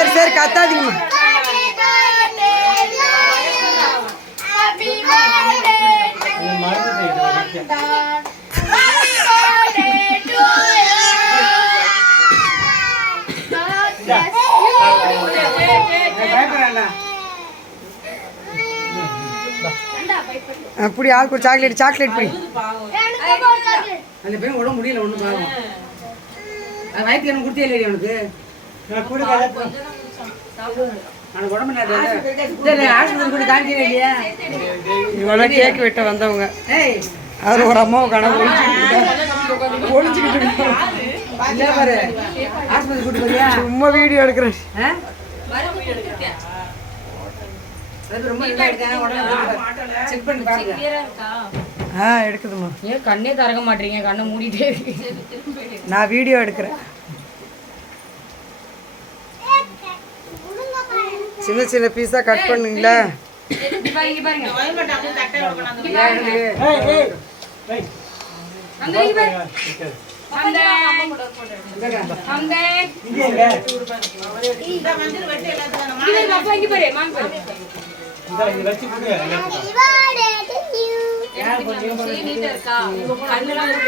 சரி சரி கத்தாதீங்கம்மா. அப்படி ஆளுக்கு ஒரு சாக்லேட் சாக்லேட் பிடி. அந்த பையன் உடம்பு முடியல ஒன்றும் பாவம். வயிற்று எனக்கு கொடுத்தே இல்லையா அவனுக்கு? இவ்வளோ கேக் வெட்ட வந்தவங்க அவர் ஒரு அம்மாவை கணக்கு ஒழிஞ்சுக்கிட்டு சும்மா வீடியோ எடுக்கிறேன். எடுக்குதுமா. ஏன் கண்ணே திறக்க மாட்டீங்க? கண்ணை மூடிட்டே இருக்கு. நான் வீடியோ எடுக்கிறேன். சின்ன சின்ன பீஸா கட் பண்ணுங்களா?